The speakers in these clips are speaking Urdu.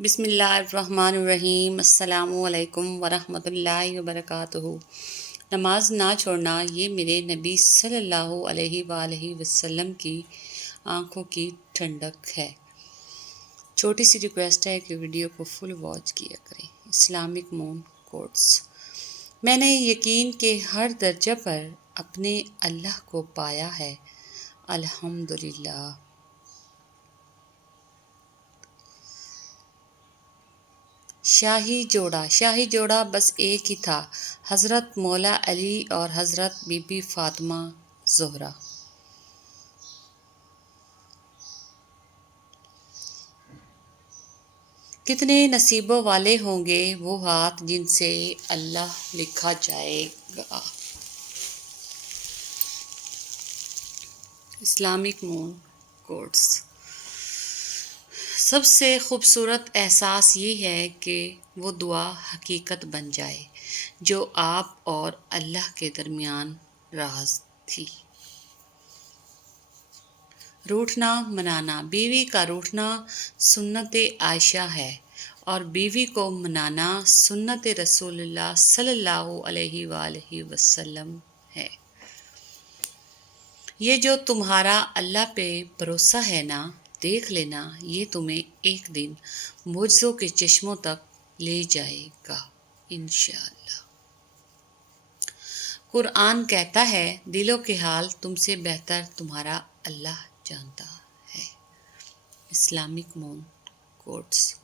بسم اللہ الرحمن الرحیم۔ السلام علیکم ورحمۃ اللہ وبرکاتہ۔ نماز نہ چھوڑنا یہ میرے نبی صلی اللہ علیہ وآلہ وسلم کی آنکھوں کی ٹھنڈک ہے۔ چھوٹی سی ریکویسٹ ہے کہ ویڈیو کو فل واچ کیا کریں۔ Islamic moon quotes. میں نے یقین کے ہر درجہ پر اپنے اللہ کو پایا ہے، الحمدللہ۔ شاہی جوڑا بس ایک ہی تھا، حضرت مولا علی اور حضرت بی بی فاطمہ زہرا۔ کتنے نصیبوں والے ہوں گے وہ ہاتھ جن سے اللہ لکھا جائے گا۔ Islamic moon quotes. سب سے خوبصورت احساس یہ ہے کہ وہ دعا حقیقت بن جائے جو آپ اور اللہ کے درمیان راز تھی۔ روٹھنا منانا۔ بیوی کا روٹھنا سنت عائشہ ہے اور بیوی کو منانا سنت رسول اللہ صلی اللہ علیہ وآلہ وسلم ہے۔ یہ جو تمہارا اللہ پہ بھروسہ ہے نا، دیکھ لینا یہ تمہیں ایک دن معجزوں کے چشموں تک لے جائے گا انشاءاللہ۔ قرآن کہتا ہے دلوں کے حال تم سے بہتر تمہارا اللہ جانتا ہے۔ Islamic moon quotes.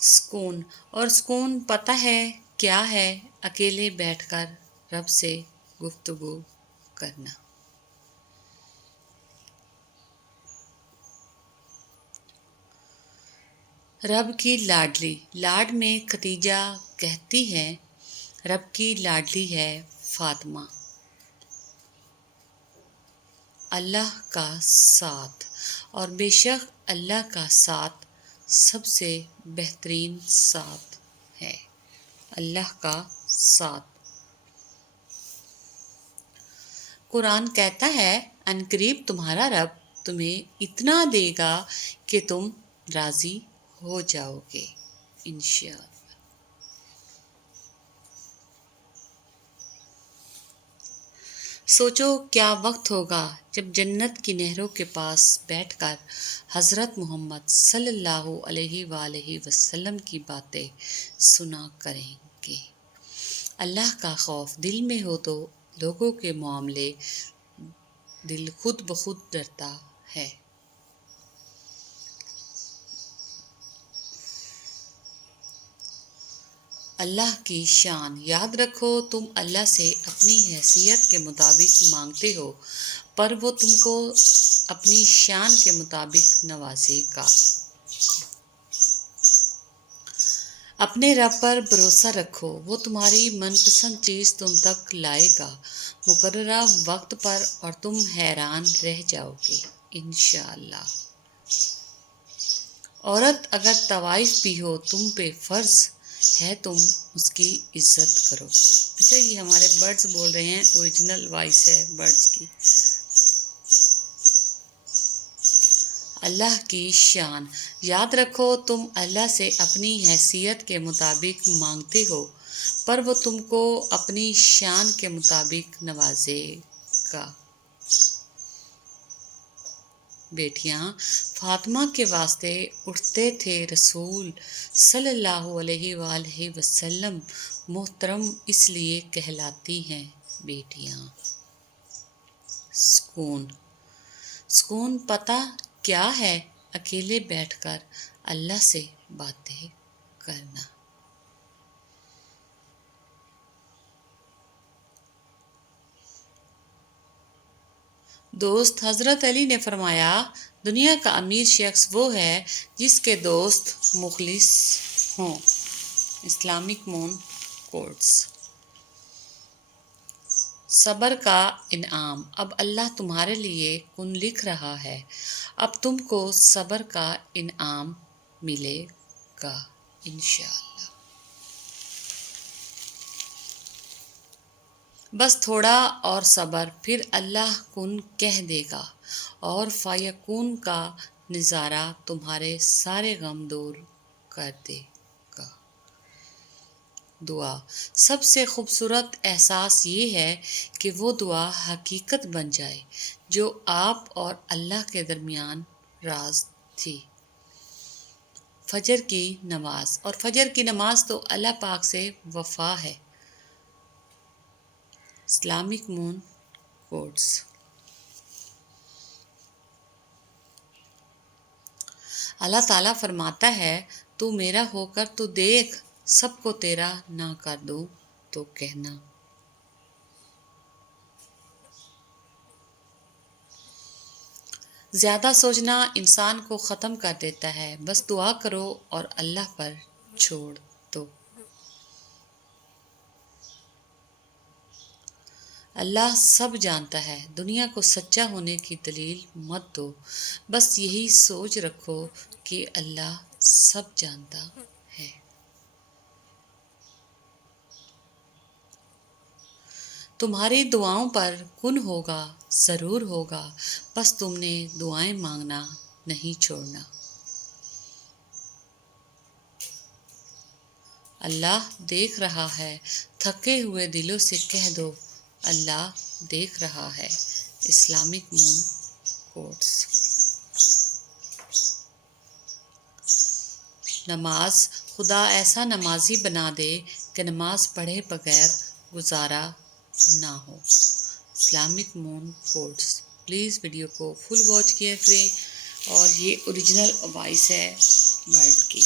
سکون اور سکون پتہ ہے کیا ہے؟ اکیلے بیٹھ کر رب سے گفتگو کرنا۔ رب کی لاڈلی۔ لاڈ میں ختیجہ کہتی ہے رب کی لاڈلی ہے فاطمہ۔ اللہ کا ساتھ، اور بے شک اللہ کا ساتھ سب سے بہترین ساتھ ہے۔ اللہ کا ساتھ۔ قرآن کہتا ہے عنقریب تمہارا رب تمہیں اتنا دے گا کہ تم راضی ہو جاؤ گے انشاءاللہ۔ سوچو کیا وقت ہوگا جب جنت کی نہروں کے پاس بیٹھ کر حضرت محمد صلی اللہ علیہ وآلہ وسلم کی باتیں سنا کریں گے۔ اللہ کا خوف دل میں ہو تو لوگوں کے معاملے دل خود بخود ڈرتا ہے۔ اللہ کی شان۔ یاد رکھو تم اللہ سے اپنی حیثیت کے مطابق مانگتے ہو پر وہ تم کو اپنی شان کے مطابق نوازے گا۔ اپنے رب پر بھروسہ رکھو، وہ تمہاری من پسند چیز تم تک لائے گا مقررہ وقت پر اور تم حیران رہ جاؤ گے انشاءاللہ۔ عورت اگر طوائف بھی ہو تم پہ فرض ہے تم اس کی عزت کرو۔ اچھا یہ ہمارے برڈز بول رہے ہیں، اوریجنل وائس ہے برڈز کی۔ اللہ کی شان۔ یاد رکھو تم اللہ سے اپنی حیثیت کے مطابق مانگتے ہو پر وہ تم کو اپنی شان کے مطابق نوازے گا۔ بیٹیاں فاطمہ کے واسطے اٹھتے تھے رسول صلی اللہ علیہ وآلہ وسلم، محترم اس لیے کہلاتی ہیں بیٹیاں۔ سکون پتہ کیا ہے؟ اکیلے بیٹھ کر اللہ سے باتیں کرنا۔ دوست حضرت علی نے فرمایا دنیا کا امیر شخص وہ ہے جس کے دوست مخلص ہوں۔ Islamic moon quotes. صبر کا انعام۔ اب اللہ تمہارے لیے کن لکھ رہا ہے، اب تم کو صبر کا انعام ملے گا انشاءاللہ۔ بس تھوڑا اور صبر، پھر اللہ کن کہہ دے گا اور فیکون کا نظارہ تمہارے سارے غم دور کر دے گا۔ دعا۔ سب سے خوبصورت احساس یہ ہے کہ وہ دعا حقیقت بن جائے جو آپ اور اللہ کے درمیان راز تھی۔ فجر کی نماز، اور فجر کی نماز تو اللہ پاک سے وفا ہے۔ Islamic moon quotes. اللہ تعالیٰ فرماتا ہے، تو میرا ہو کر تو دیکھ، سب کو تیرا نہ کر دوں تو کہنا۔ زیادہ سوچنا انسان کو ختم کر دیتا ہے، بس دعا کرو اور اللہ پر چھوڑ دو۔ اللہ سب جانتا ہے، دنیا کو سچا ہونے کی دلیل مت دو، بس یہی سوچ رکھو کہ اللہ سب جانتا ہے۔ تمہاری دعاؤں پر کن ہوگا، ضرور ہوگا، بس تم نے دعائیں مانگنا نہیں چھوڑنا۔ اللہ دیکھ رہا ہے، تھکے ہوئے دلوں سے کہہ دو، اللہ دیکھ رہا ہے۔ Islamic moon quotes. نماز۔ خدا ایسا نمازی بنا دے کہ نماز پڑھے بغیر گزارا نہ ہو۔ Islamic moon quotes. Please video کو فل واچ کیا کریں، اور یہ اوریجنل وائس ہے برڈ کی۔